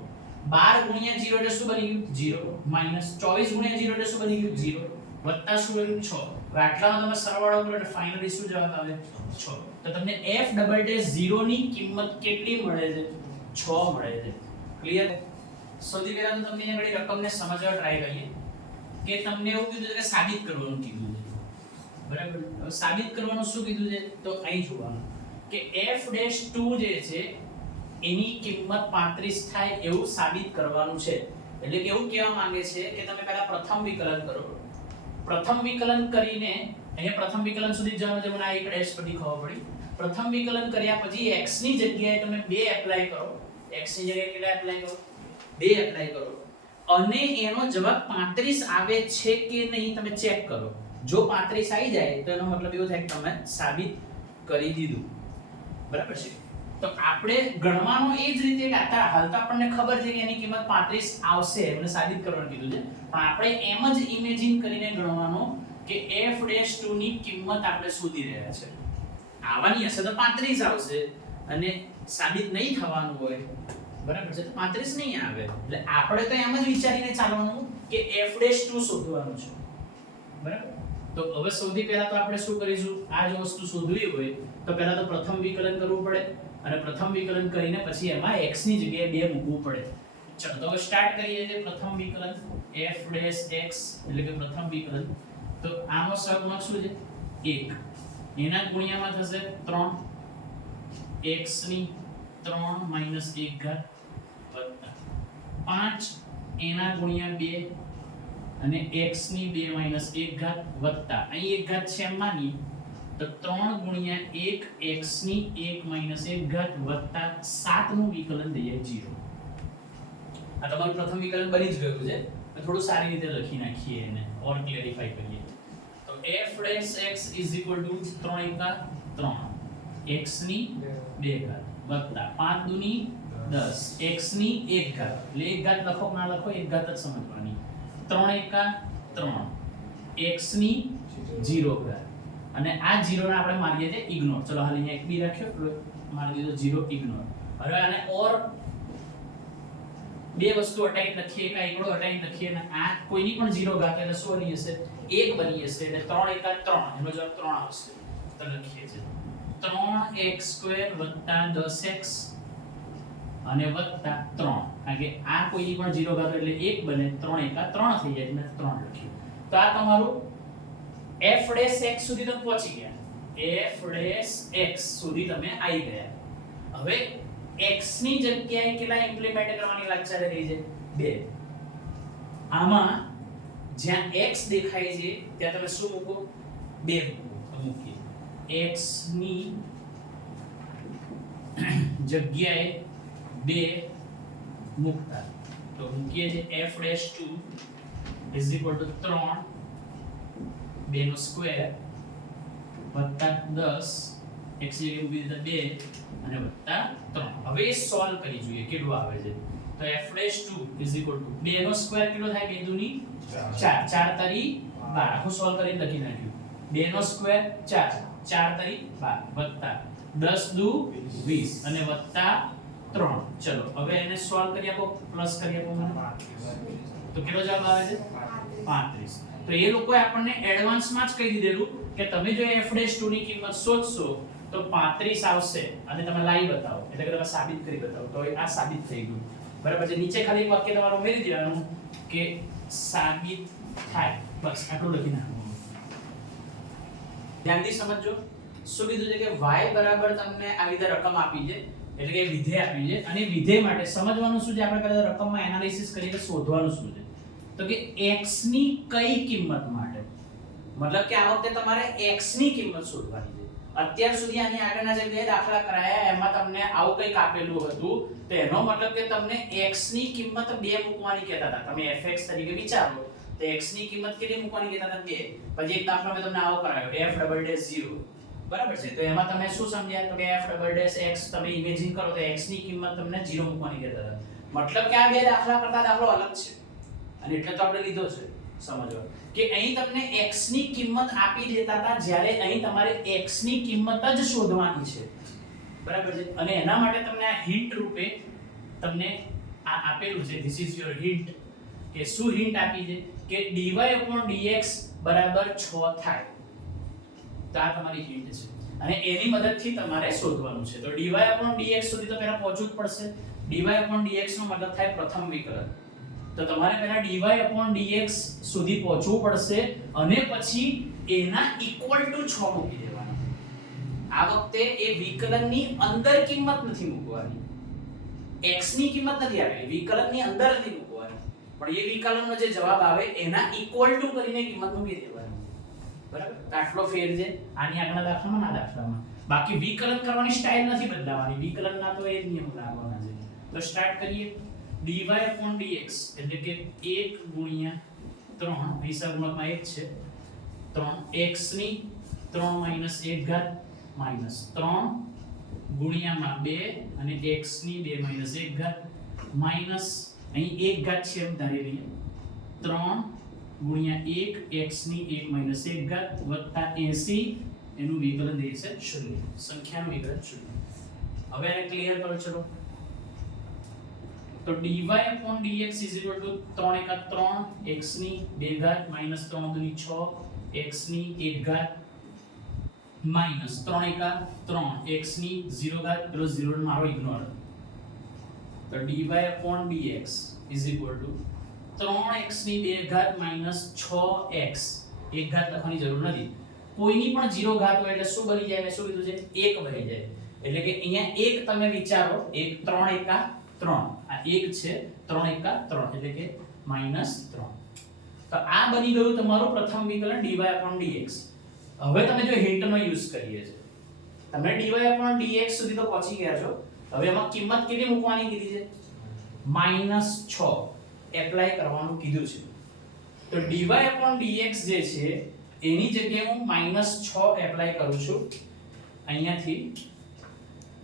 12 ગુણ્યા 0 એટલે શું બની ગયું 0 માઈનસ 24 ગુણ્યા 0 એટલે શું બની ગયું 0 વત્તા શું બન્યું 6 આટલામાં તમે સરવાળો કરો એટલે ફાઇનલી શું જવાબ આવે 6 તો તમને f ડબલ ડેશ 0 ની કિંમત કેટલી મળે છે 6 મળે છે ક્લિયર સૌથી પહેલા તો તમને અહીંયા રકમને સમજવા ટ્રાય કરીએ કે તમને એવું કીધું છે કે સાબિત કરવાનું કીધું છે બરાબર હવે સાબિત કરવાનું શું કીધું છે તો અહીં જોવાનું કે f'2 જે છે એની કિંમત 35 થાય એવું સાબિત કરવાનું છે એટલે કે એવું કહેવા માંગે છે કે તમે પહેલા પ્રથમ વિકલન કરો પ્રથમ વિકલન કરીને અહીંયા પ્રથમ વિકલન સુધી જવાનું છે મને આ એક ડેશ પરથી ખબર પડી પ્રથમ વિકલન કર્યા પછી x ની જગ્યાએ તમે 2 એપ્લાય કરો x ની જગ્યાએ કેટલા એપ્લાય કરો 2 એપ્લાય કરો અને એનો જવાબ 35 આવે છે કે નહીં તમે ચેક કરો જો 35 આવી જાય તો એનો મતલબ એવો થાય કે તમે સાબિત કરી દીધું બરાબર છે તો આપણે ગણવાનો એ જ રીતે કે અત્યારે હાલ તો આપણને ખબર છે કે એની કિંમત 35 આવશે મને સાબિત કરવાનું કીધું છે પણ આપણે એમ જ ઇમેજિન કરીને ગણવાનો કે f'2 ની કિંમત આપણે શોધી રહ્યા છે આવવાની હશે તો 35 આવશે અને સાબિત નહીં થવાનું હોય બરાબર છે તો 35 નહીં આવે એટલે આપણે તો એમ જ વિચારીને ચાલવાનું કે f'2 શોધવાનું છે બરાબર તો હવે સૌથી પહેલા તો આપણે શું કરીશું આ જો વસ્તુ શોધવી હોય તો પહેલા તો પ્રથમ વિકલન કરવું પડે અને પ્રથમ વિકલન કરીને પછી એમાં x ની જગ્યાએ 2 મૂકવું પડે ચલો તો હવે સ્ટાર્ટ કરીએ છે પ્રથમ વિકલન f'(x) એટલે કે પ્રથમ વિકલન તો આનો સહગુણક શું છે 1 એના ગુણ્યામાં થશે 3 x ની 3 માઈનસ 1 ઘાત વત્તા 5 એના ગુણ્યા 2 અને x ની 2 માઈનસ 1 ઘાત વત્તા અહીં 1 ઘાત છે માની તો 3 ગુણ્યા 1 x ની 1 માઈનસ 1 ઘાત વત્તા 7 નું વિકલન થઈ જાય 0 આ તમારું પ્રથમ વિકલન બની જ ગયું છે તો થોડું સારી રીતે લખી નાખીએ એને ઓર ક્લેરિફાઈ કરીએ તો f'(x) 3 * 3 x ની 2 ઘાત વત્તા 5 દુની 10 x ની 1 ઘાત એટલે 1 ઘાત લખો ના લખો 1 ઘાત જ સમજવાની 3 * 3 x ની 0 ઘાત અને આ 0 ને આપણે મારીએ છે ઇગ્નોર ચલો હાલ અહીંયા એક બી રાખ્યો એટલે મારી દીધો 0 ઇગ્નોર હવે આને ઓર બે વસ્તુ હટાઈ લખીએ કે એકડો હટાઈ લખીએ અને આ કોઈની પણ 0 ઘાત એટલે શું બની જશે 1 બની જશે એટલે 3 * 3 એનો જવાબ 3 આવશે તો લખીએ છે 3x² + 10x અને વત્તા 3 કારણ કે આ કોઈની પણ 0 ઘાત એટલે 1 બને 3 * 3 થઈ જાય એટલે 3 લખીએ તો આ તમારું f'(x) સુધી તમે પહોંચી ગયા f'(x) સુધી તમે આવી ગયા હવે x ની જગ્યાએ કેટલા ઇમ્પ્લિમેન્ટ કરવાની વાત ચાલી રહી છે 2 આમાં જ્યાં x દેખાય છે ત્યાં તમે શું મૂકો 2 મૂકીએ x ની જગ્યાએ 2 મૂકતા તો મૂકીએ છે f'2 3 2 નો સ્ક્વેર વત્તા 10 x ની જગ્યાએ 2 અને વત્તા 3 હવે એ સોલ્વ કરી જોઈએ કેટલું આવે છે તો f'2 2 નો સ્ક્વેર કેટલો થાય 2 દુની 4 4 તરી 12 આખું સોલ્વ કરીને લખી નાખ્યું 2 નો સ્ક્વેર 4 4 તરી 12 વત્તા 10 દુ 20 અને વત્તા 3 ચલો હવે એને સોલ્વ કરી આપો પ્લસ કરી આપો મને તો કેટલો જવાબ આવે છે 35 તો એ લોકોએ આપણને એડવાન્સમાં જ કહી દીધેલું કે તમે જો f'2 ની કિંમત શોધશો તો 35 આવશે અને તમે લાઈવ બતાવો એટલે કે તમે સાબિત કરી બતાવો તો આ સાબિત થઈ ગયું બરાબર છે નીચે ખાલી એક વાક્ય તમારું ઉમેરી દેવાનું કે સાબિત થાય બસ આટલું લખી નાખવાનું ધ્યાનથી સમજજો શું કીધું છે કે y બરાબર તમને આવી રીતે રકમ આપી છે એટલે કે વિધેય આપી છે અને વિધેય માટે સમજવાનું શું છે આપણે પહેલા રકમમાં એનાલિસિસ કરીને શોધવાનું શું છે તો કે x ની કઈ કિંમત માટે મતલબ કે આ વખતે તમારે x ની કિંમત શોધવાની છે. અત્યાર સુધી આની આગળના જે બે દાખલા કરાયા એમાં તમને આવું કંઈક આપેલું હતું, તો એનો મતલબ કે તમને x ની કિંમત 2 મૂકવાની કહેતા હતા. તમે fx તરીકે વિચારો તો x ની કિંમત કેટલી મૂકવાની કહેતા હતા? 2. પછી એક દાખલો મેં તમને આવો કરાયો f ડબલ ડેશ 0, બરાબર છે? તો એમાં તમે શું સમજ્યા? તો કે f ડબલ ડેશ x તમે ઇમેજિન કરો તો x ની કિંમત તમને 0 મૂકવાની કહેતા હતા. મતલબ કે આ બે દાખલા કરતા દાખલો અલગ છે, અને એટલે તો આપણે લીધો છે સમજવા કે અહીં તમને x ની કિંમત આપી દેતા હતા, જ્યારે અહીં તમારે x ની કિંમત જ શોધવાની છે, બરાબર છે? અને એના માટે તમને આ હિન્ટ રૂપે તમને આ આપેલું છે. This is your hint. કે શું હિન્ટ આપી છે? કે dy/dx બરાબર 6 થાય. તો આ તમારી હિન્ટ છે, અને એની મદદથી તમારે શોધવાનું છે. તો dy/dx સુધી તો પહેલા પહોંચવું જ પડશે. dy/dx નો મતલબ થાય પ્રથમ વિકલન. તો તમારે પહેલા dy/dx સુધી પહોંચવું પડશે, અને પછી એના ઇક્વલ ટુ 6 મૂકી દેવાના. આ વખતે એ વિકલનની અંદર કિંમત નથી મૂકવાની, x ની કિંમત નથી આપેલી, વિકલનની અંદર નથી મૂકવાની, પણ એ વિકલનનો જે જવાબ આવે એના ઇક્વલ ટુ કરીને કિંમત મૂકી દેવાની, બરાબર? આટલો ફેર છે આની આગળના દાખલામાં ના દાખલામાં. બાકી વિકલન કરવાની સ્ટાઇલ નથી બદલાવાની, વિકલનના તો એ જ નિયમ લાગવાના છે. તો સ્ટાર્ટ કરીએ. dy/dx એટલે કે 1 ગુણ્યા 3, હિસાબ ગુણકમાં 1 છે, 3x ની 3 માઈનસ 1 ઘાત માઈનસ 3 ગુણ્યામાં 2 અને x ની 2 માઈનસ 1 ઘાત માઈનસ અહીં 1 ઘાત છે એમ ધારી લઈએ, 3 ગુણ્યા 1 x ની 1 માઈનસ 1 ઘાત વત્તા 80 એનું વિકલન દે છે 0, સંખ્યાનું વિકલન 0. હવે આને ક્લિયર કરો ચલો. તો dy/dx 3 * 3 x ની 2 ઘાત માઈનસ 3 * 6 x ની 1 ઘાત માઈનસ 3 * 3 x ની 0 ઘાત, પેલો 0 મારો ઇગ્નોર. તો dy/dx 3x ની 2 ઘાત માઈનસ 6x, 1 ઘાત લખવાની જરૂર નથી. કોઈની પણ 0 ઘાત હોય એટલે શું બની જાય? મેં શું કીધું છે? 1 બની જાય. એટલે કે અહીંયા 1 તમે વિચારો, 1 3 * 3, આ 1 છે, 3 * 3 એટલે કે -3. તો આ બની ગયું તમારું પ્રથમ વિકલન dy/dx. હવે તમે જો હિન્ટનો યુઝ કરીએ છે, તમે dy/dx સુધી તો પહોંચી ગયા છો. હવે એમાં કિંમત કેટલી મૂકવાની કીધી છે? -6 એપ્લાય કરવાનું કીધું છે. તો dy/dx જે છે એની જગ્યાએ હું -6 એપ્લાય કરું છું. અહીંયાથી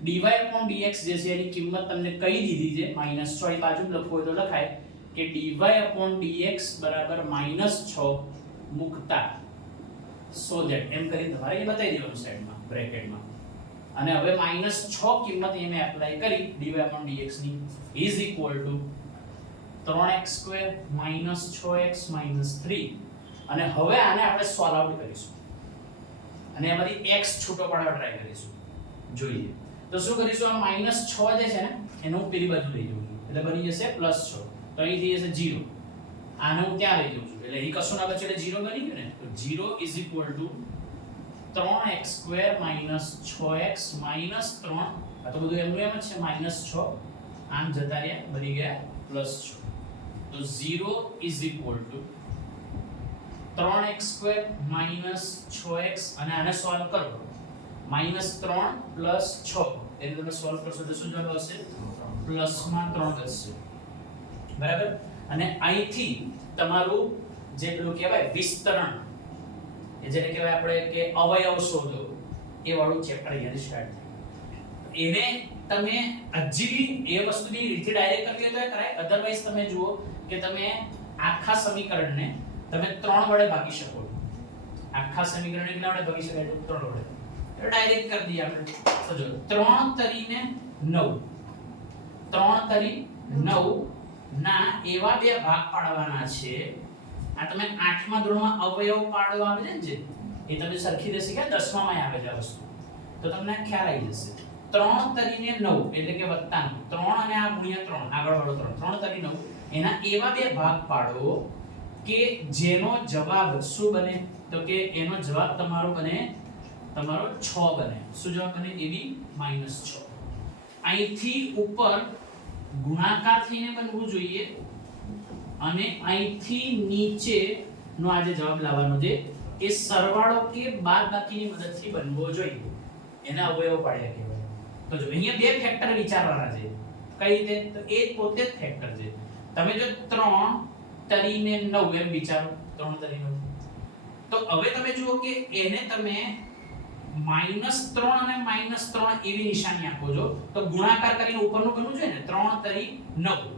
dy/dx જે છે એની કિંમત તમને કહી દીધી છે -6. એ બાજુ લખવું હોય તો લખાય કે dy/dx બરાબર -6 મૂકતા, સો ધેટ એમ કરીને તમારે એ બતાવી દેવાનું સાઈડમાં બ્રેકેટમાં. અને હવે -6 કિંમત એને એપ્લાય કરી dy/dx ની is equal to 3x² - 6x - 3. અને હવે આને આપણે સોલ્વ આઉટ કરીશું, અને એમાંથી x છૂટો પાડવા ટ્રાય કરીશું. જોઈએ તો શું કરીશું? આ -6 જે છે ને એને હું પેલી બાજુ લઈ જઉં છું, એટલે બની જશે +6. તો અહીં થઈ જશે 0. આને હું ત્યાં લઈ જઉં છું, એટલે અહીં કશું ના બચે એટલે 0 બની ગયું ને. તો 0 = 3x² - 6x - 3. આ તો બધું એમનું એમ જ છે, -6 આમ જતા રહ્યા, બની ગયા +6. તો 0 = 3x² - 6x, અને આને સોલ્વ કરો -3 + 6 એટલે તમે સોલ્વ કરશો તો શું જવાબ આવશે? +3 થશે, બરાબર? અને અહીંથી તમારું જે પેલું કહેવાય વિસ્તરણ, એ જેને કહેવાય આપણે કે અવયવ શોધો, એ વાળું ચેપ્ટર અહીંયાથી સ્ટાર્ટ થાય. એને તમે હજી એ વસ્તુની રીતે ડાયરેક્ટ કરવી હોય તો કરાય, અધરવાઇઝ તમે જુઓ કે તમે આખા સમીકરણને તમે 3 વડે ભાગી શકો. આખા સમીકરણને કેટલા વડે ભાગી શકાય? 3 વડે. તો ડાયરેક્ટ કરી દઈએ આપણે. તો જો 3 તરીને 9, 3 તરી 9 ના એવા બે ભાગ પાડવાના છે. આ તમે 8મા ધોરણમાં અવયવ પાડવા આવે છે ને, જે એ તમે સરખી રીતે શીખ્યા, 10મામાં આવે છે આ વસ્તુ, તો તમને ખ્યાલ આવી જશે. 3 તરીને 9 એટલે કે વત્તા 3 અને આ ગુણ્યા 3, આગળ વાળો 3 તરી 9, એના એવા બે ભાગ પાડો કે જેનો જવાબ શું બને? તો કે એનો જવાબ તમારો બને, તમારો 6 બને. શું જવાબ બને? એવી -6. અહીંથી ઉપર ગુણાકાર થઈને બનવું જોઈએ, અને અહીંથી નીચે નો આ જે જવાબ લાવવાનો છે એ સરવાળો કે બાદબાકીની મદદથી બનવો જોઈએ. એના અવયવ પાડ્યા કહેવાય. તો જો અહીંયા બે ફેક્ટર વિચારવાના છે. કઈ રીતે? તો એ પોતે જ ફેક્ટર છે. તમે જો 3 તરીને 9 એમ વિચારો, 3 તરી 9, તો હવે તમે જુઓ કે એને તમે -3 અને -3 એવી નિશાની આપો છો તો ગુણાકાર કરીને ઉપરનું બનવું જોઈએ ને. 3 તરી 9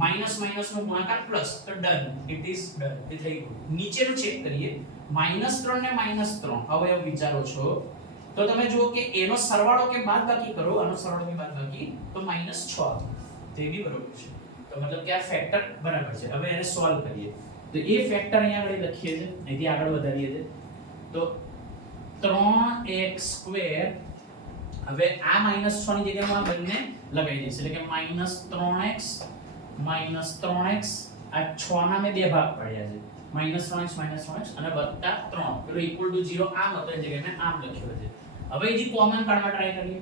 માઈનસ માઈનસ નો ગુણાકાર પ્લસ, તો ડન, ઇટ ઇઝ ડન, એ થઈ ગયું. નીચેનું ચેક કરીએ. -3 ને -3 અવયવ વિચારો છો તો તમે જુઓ કે એનો સરવાળો કે બાદબાકી કરો, આનો સરવાળો કે બાદબાકી, તો -6 તે બી બરોબર છે. તો મતલબ કે આ ફેક્ટર બરાબર છે. હવે એને સોલ્વ કરીએ તો એ ફેક્ટર અહીંયા આગળ લખીએ છે, અહીંથી આગળ વધારીએ છે. તો 3x², હવે આ -6 ની જગ્યાએ હું આ બંને લગાવી દઈશ, એટલે કે -3x -3x, આ 6 ના મેં બે ભાગ પાડ્યા છે, -3x અને વત્તા 3, પેલો ઇક્વલ ટુ 0 આમ હતો એ જગ્યાએ મેં આમ લખ્યો છે. હવે એની કોમન કાઢવા ટ્રાય કરીએ,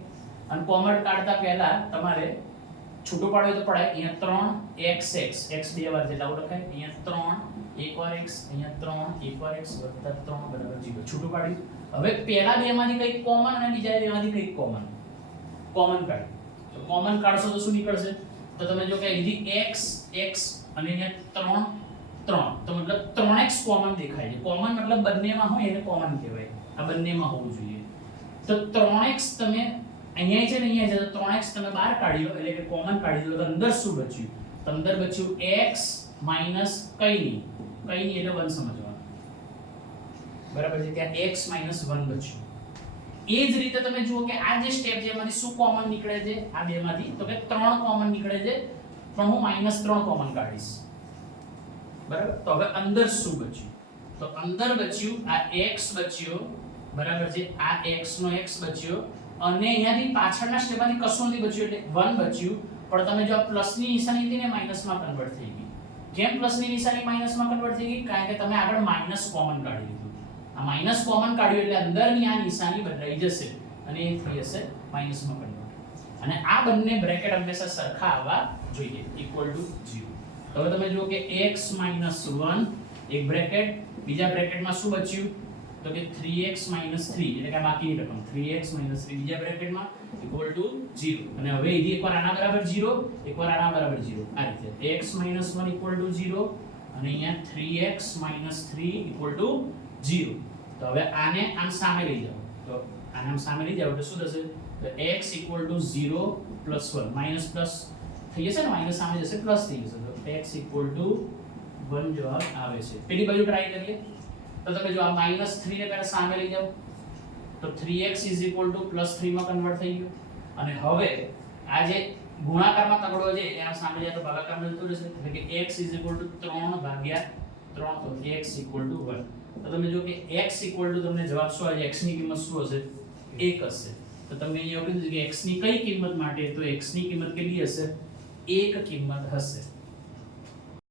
અને કોમન કાઢતા પહેલા તમારે છૂટું પાડવું તો પડાય. અહીંયા 3xx, x બે વાર જેટલા લખાય, અહીંયા 3 એક વાર x, અહીંયા 3 એક વાર x વત્તા 3 બરાબર 0. છૂટું પાડ્યું. હવે પહેલા બે માંથી કંઈક કોમન અને બીજા બેમાંથી કંઈક કોમન કાઢો. તો કોમન કાઢશો તો શું નીકળશે? તો તમે જો કે અહીંથી x x અને અહીંયા 3 3, તો મતલબ 3x કોમન દેખાય છે. કોમન મતલબ બંનેમાં હોય એને કોમન કહેવાય. આ બંનેમાં હોવું જોઈએ. તો 3x તમે અહીંયા છે ને અહીંયા છે, તો 3x તમે બહાર કાઢી લો, એટલે કે કોમન કાઢી લો, તો અંદર શું બચ્યું? તો અંદર બચ્યું x માઈનસ કઈ નહીં એટલે 1 સમજવાનું, બરાબર છે. ત્યાં x માઈનસ 1 બચ્યું. એ જ રીતે તમે જુઓ કે આ જે સ્ટેપ છે એમાંથી શું કોમન નીકળે છે? આ બેમાંથી તો કે 3 કોમન નીકળે છે, પણ હું -3 કોમન કાઢીશ, બરાબર. તો હવે અંદર શું બચ્યું? તો અંદર બચ્યું આ x બચ્યો, બરાબર છે. આ x નો x બચ્યો, અને અહીંયાથી પાછળના સ્ટેપમાંથી કશું નથી બચ્યું, એટલે 1 બચ્યું. પણ તમે જો આ પ્લસની નિશાની હતી ને માઈનસમાં કન્વર્ટ થઈ ગઈ. કેમ પ્લસની નિશાની માઈનસમાં કન્વર્ટ થઈ ગઈ? કારણ કે તમે આગળ માઈનસ કોમન કાઢી લીધું. આ માઈનસ કોમન કાઢ્યું એટલે અંદરની આ નિશાની બદલાઈ જશે અને એ થઈ જશે માઈનસમાં કન્વર્ટ. અને આ બંને બ્રેકેટ હંમેશા સરખા આવવા જોઈએ, ઇક્વલ ટુ 0. તો હવે તમે જુઓ કે x - 1 એક બ્રેકેટ, બીજા બ્રેકેટમાં શું બચ્યું? તો કે 3x - 3, એટલે કે બાકીની રકમ 3x - 3 બીજા બ્રેકેટમાં ઇક્વલ ટુ 0. અને હવે અહીંથી એકવાર આના બરાબર 0, એકવાર આના બરાબર 0, આ રીતે x - 1 ઇક્વલ ટુ 0 અને અહીંયા 3x - 3 ઇક્વલ ટુ 0. તો હવે આને આમ સામે લઈ જાઓ, તો આને આમ સામે લઈ જાઓ એટલે શું થશે? તો x equal to 0 plus 1, minus plus થઈ જશે ને, માઈનસ સામે જશે પ્લસ થઈ જશે. તો x ઇક્વલ ટુ 1 જવાબ આવે છે. પેલી બાજુ ટ્રાય કરીએ. તો તમે જો આ -3 ને પહેલા સામે લઈ જાઓ, તો 3x +3 માં કન્વર્ટ થઈ ગયું. અને હવે આ જે ગુણાકારમાં તગડો છે એના સામે જાય તો ભાગાકારમાં જતું રહેશે, એટલે કે x 3/3, તો x 1. તો તમે જો કે x તમને જવાબ શું આવે? x ની કિંમત શું હશે? 1 હશે. તો તમે અહીંયા એવું કીધું કે x ની કઈ કિંમત માટે? તો x ની કિંમત કેટલી હશે? 1 કિંમત હશે.